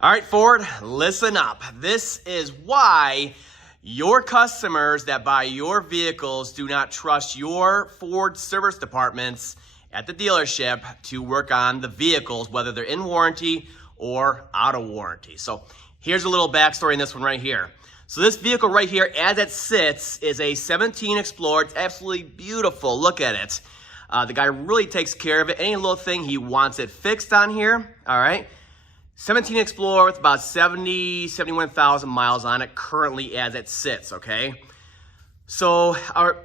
All right, Ford, listen up. This is why your customers that buy your vehicles do not trust your Ford service departments at the dealership to work on the vehicles, whether they're in warranty or out of warranty. So here's a little backstory in this one right here. So this vehicle right here, as it sits, is a 17 Explorer. It's absolutely beautiful. Look at it. The guy really takes care of it. Any little thing, he wants it fixed on here. All right. 17 Explorer with about 71,000 miles on it currently as it sits, okay? So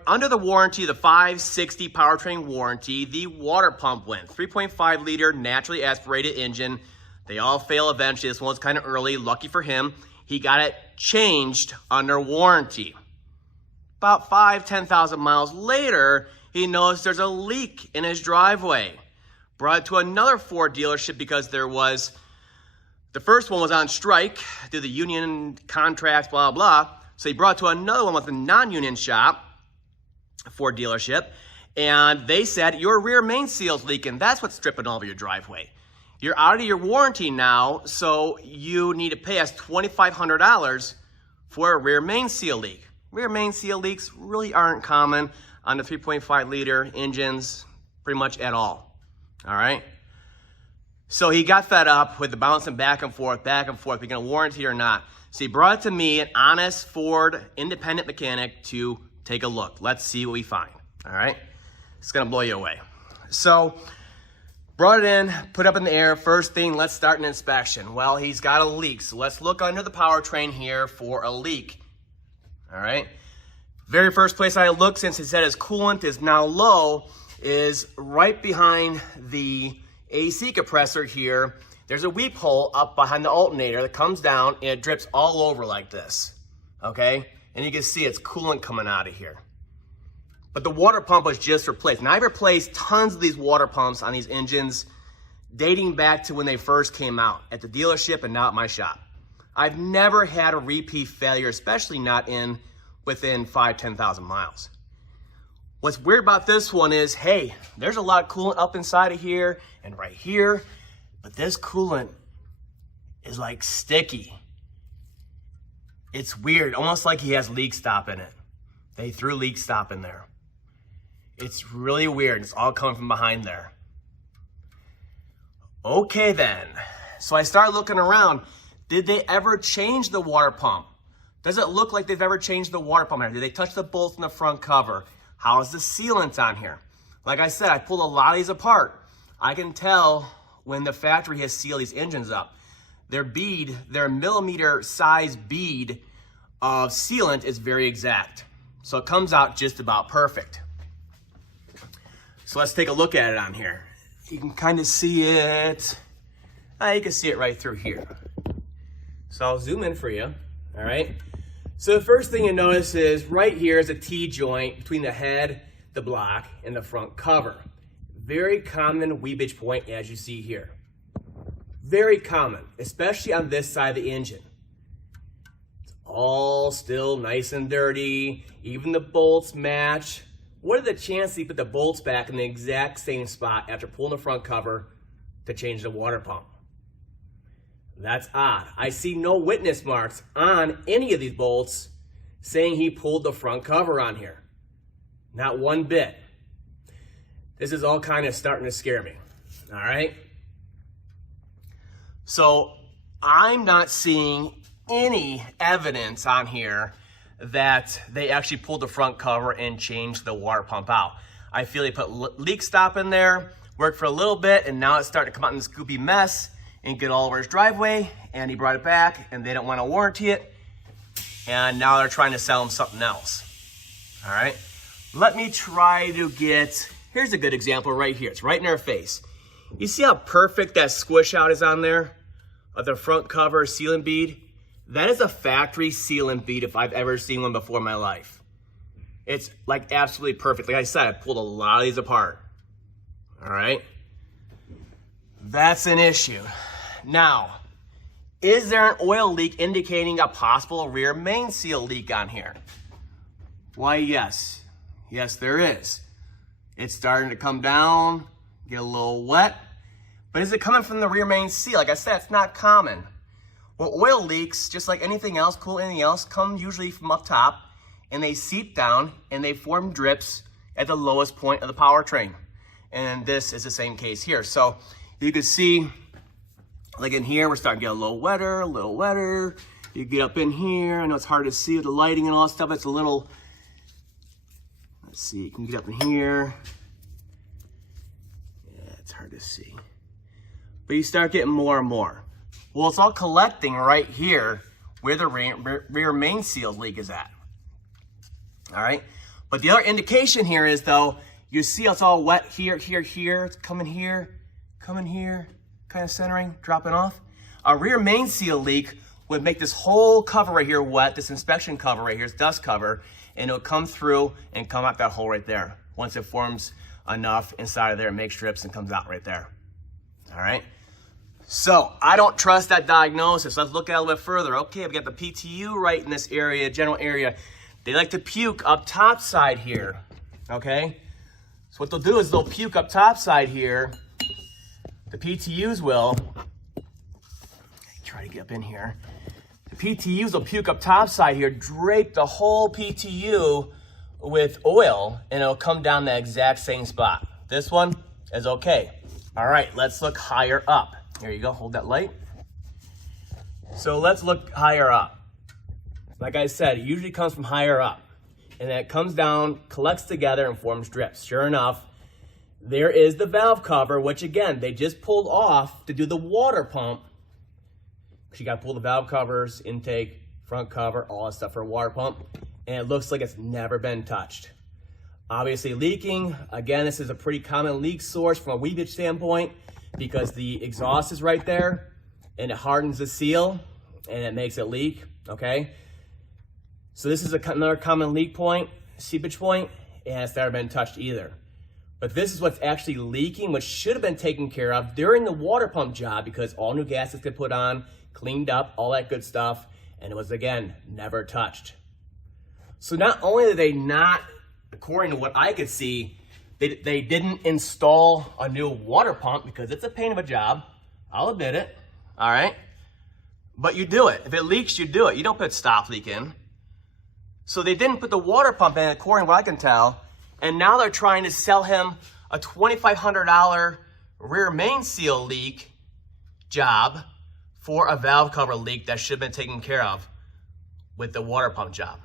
under the warranty, the 560 powertrain warranty, the water pump went. 3.5 liter naturally aspirated engine. They all fail eventually. This one was kind of early. Lucky for him, he got it changed under warranty. About 10,000 miles later, he noticed there's a leak in his driveway. Brought it to another Ford dealership because the first one was on strike due to the union contracts, blah, blah. So he brought it to another one with a non-union shop, Ford dealership, and they said, your rear main seal's leaking. That's what's dripping all over your driveway. You're out of your warranty now, so you need to pay us $2,500 for a rear main seal leak. Rear main seal leaks really aren't common on the 3.5 liter engines pretty much at all right? So he got fed up with the bouncing back and forth, we gonna warranty or not. So he brought it to me, an honest Ford independent mechanic, to take a look. Let's see what we find, all right? It's gonna blow you away. So, brought it in, put up in the air. First thing, let's start an inspection. Well, he's got a leak, so let's look under the powertrain here for a leak, all right? Very first place I looked, since he said his coolant is now low, is right behind the AC compressor here. There's a weep hole up behind the alternator that comes down and it drips all over like this, okay? And you can see it's coolant coming out of here. But the water pump was just replaced. Now, I've replaced tons of these water pumps on these engines dating back to when they first came out at the dealership and now at my shop. I've never had a repeat failure, especially not within 10,000 miles. What's weird about this one is, hey, there's a lot of coolant up inside of here and right here, but this coolant is like sticky. It's weird, almost like he has leak stop in it. They threw leak stop in there. It's really weird. It's all coming from behind there. Okay then, so I started looking around. Did they ever change the water pump? Does it look like they've ever changed the water pump here? Did they touch the bolts in the front cover? How's the sealant on here? Like I said, I pulled a lot of these apart. I can tell when the factory has sealed these engines up. Their millimeter size bead of sealant is very exact. So it comes out just about perfect. So let's take a look at it on here. You can kind of see it. You can see it right through here. So I'll zoom in for you, all right? So the first thing you notice is right here is a T-joint between the head, the block, and the front cover. Very common weepage point, as you see here. Very common, especially on this side of the engine. It's all still nice and dirty. Even the bolts match. What are the chances you put the bolts back in the exact same spot after pulling the front cover to change the water pump? That's odd. I see no witness marks on any of these bolts saying he pulled the front cover on here. Not one bit. This is all kind of starting to scare me, all right? So I'm not seeing any evidence on here that they actually pulled the front cover and changed the water pump out. I feel they put leak stop in there, worked for a little bit, and now it's starting to come out in this goopy mess and get all over his driveway, and he brought it back, and they don't want to warranty it, and now they're trying to sell him something else, all right? Let me try to here's a good example right here. It's right in our face. You see how perfect that squish out is on there of the front cover sealant bead? That is a factory sealant bead if I've ever seen one before in my life. It's like absolutely perfect. Like I said, I pulled a lot of these apart, all right? That's an issue. Now, is there an oil leak indicating a possible rear main seal leak on here? Why, yes. Yes, there is. It's starting to come down, get a little wet. But is it coming from the rear main seal? Like I said, it's not common. Well, oil leaks, just like anything else, anything else, come usually from up top, and they seep down and they form drips at the lowest point of the powertrain. And this is the same case here. So you can see, like in here, we're starting to get a little wetter. You get up in here, I know it's hard to see with the lighting and all that stuff. It's a little, let's see, you can get up in here. Yeah, it's hard to see. But you start getting more and more. Well, it's all collecting right here where the rear main seal leak is at. All right, but the other indication here is, though, you see it's all wet here. It's coming here, kind of centering, dropping off. A rear main seal leak would make this whole cover right here wet, this inspection cover right here, this dust cover, and it'll come through and come out that hole right there. Once it forms enough inside of there, it makes strips and comes out right there. All right. So I don't trust that diagnosis. Let's look at it a little bit further. Okay, we got the PTU right in this area, general area. They like to puke up top side here, okay? So what they'll do is they'll puke up top side here. The PTUs will, try to get up in here. The PTUs will puke up top side here, drape the whole PTU with oil, and it'll come down the exact same spot. This one is okay. All right, let's look higher up. Here you go, hold that light. So let's look higher up. Like I said, it usually comes from higher up. And then it comes down, collects together, and forms drips. Sure enough, there is the valve cover, which again, they just pulled off to do the water pump. Because you got to pull the valve covers, intake, front cover, all that stuff for a water pump. And it looks like it's never been touched. Obviously leaking. Again, this is a pretty common leak source from a weepage standpoint, because the exhaust is right there and it hardens the seal and it makes it leak, okay? So this is another common leak point, seepage point, and it's never been touched either. But this is what's actually leaking, which should have been taken care of during the water pump job, because all new gaskets get put on, cleaned up, all that good stuff, and it was, again, never touched. So not only did they not, according to what I could see, they didn't install a new water pump, because it's a pain of a job. I'll admit it. All right. But you do it. If it leaks, you do it. You don't put stop leak in. So they didn't put the water pump in, according to what I can tell. And now they're trying to sell him a $2,500 rear main seal leak job for a valve cover leak that should have been taken care of with the water pump job.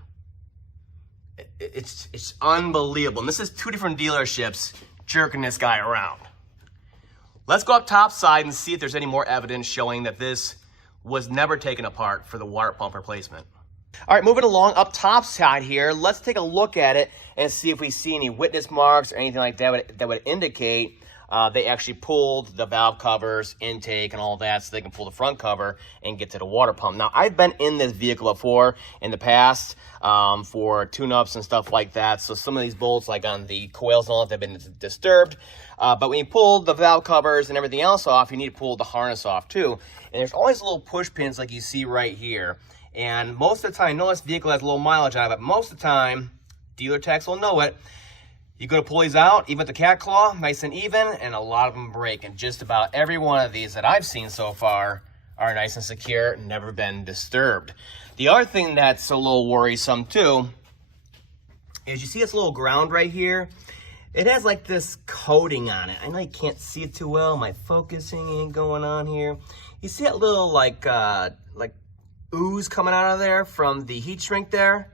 It's unbelievable. And this is two different dealerships jerking this guy around. Let's go up top side and see if there's any more evidence showing that this was never taken apart for the water pump replacement. All right, moving along up top side here, let's take a look at it and see if we see any witness marks or anything like that that would indicate they actually pulled the valve covers, intake, and all that, so they can pull the front cover and get to the water pump. Now, I've been in this vehicle before in the past for tune-ups and stuff like that, so some of these bolts, like on the coils and all that, have been disturbed. But when you pull the valve covers and everything else off, you need to pull the harness off too. And there's always little push pins like you see right here. And most of the time, I know this vehicle has a little mileage on it, but most of the time, dealer techs will know it. You go to pull these out, even with the cat claw, nice and even, and a lot of them break. And just about every one of these that I've seen so far are nice and secure, never been disturbed. The other thing that's a little worrisome too is you see this little ground right here? It has like this coating on it. I know you can't see it too well. My focusing ain't going on here. You see that little like ooze coming out of there from the heat shrink there?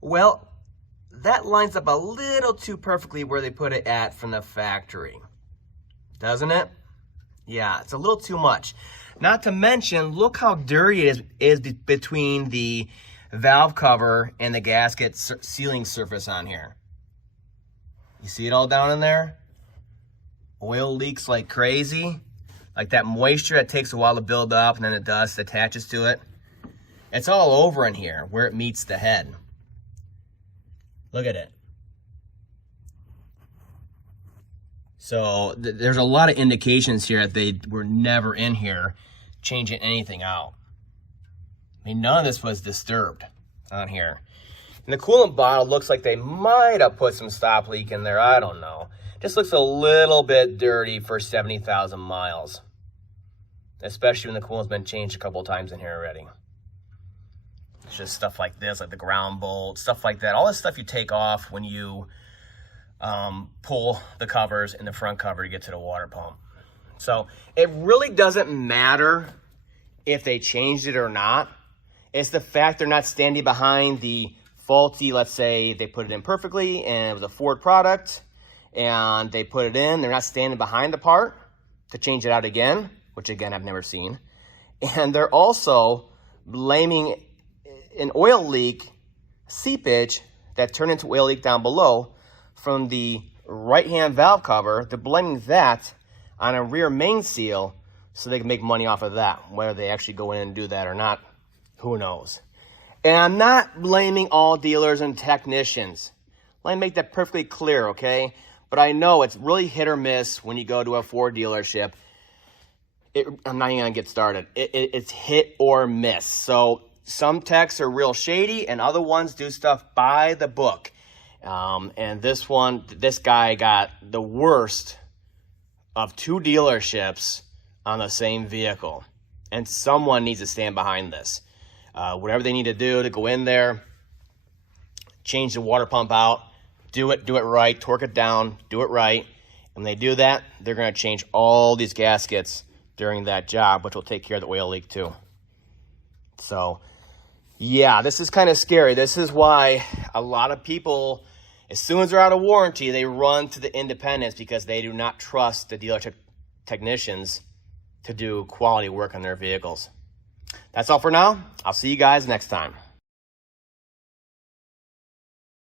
Well, that lines up a little too perfectly where they put it at from the factory. Doesn't it? Yeah, it's a little too much. Not to mention, look how dirty it is between the valve cover and the gasket sealing surface on here. You see it all down in there? Oil leaks like crazy. Like that moisture, it takes a while to build up, and then the dust attaches to it. It's all over in here where it meets the head. Look at it. So there's a lot of indications here that they were never in here changing anything out. I mean, none of this was disturbed on here. And the coolant bottle looks like they might have put some stop leak in there. I don't know. Just looks a little bit dirty for 70,000 miles. especially when the coolant's been changed a couple of times in here already. It's just stuff like this, like the ground bolt, stuff like that. All this stuff you take off when you pull the covers in the front cover to get to the water pump. So it really doesn't matter if they changed it or not. It's the fact they're not standing behind the faulty, let's say they put it in perfectly and it was a Ford product and they put it in, they're not standing behind the part to change it out again, which again, I've never seen. And they're also blaming an oil leak, seepage that turned into oil leak down below from the right-hand valve cover. They're blaming that on a rear main seal so they can make money off of that. Whether they actually go in and do that or not, who knows? And I'm not blaming all dealers and technicians. Let me make that perfectly clear, okay? But I know it's really hit or miss when you go to a Ford dealership. I'm not even gonna get started. It's hit or miss. So some techs are real shady and other ones do stuff by the book. And this guy got the worst of 2 dealerships on the same vehicle. And someone needs to stand behind this. Whatever they need to do to go in there, change the water pump out, do it right, torque it down, do it right. When they do that, they're gonna change all these gaskets during that job, which will take care of the oil leak too. So, yeah, this is kind of scary. This is why a lot of people, as soon as they're out of warranty, they run to the independents because they do not trust the dealership technicians to do quality work on their vehicles. That's all for now. I'll see you guys next time.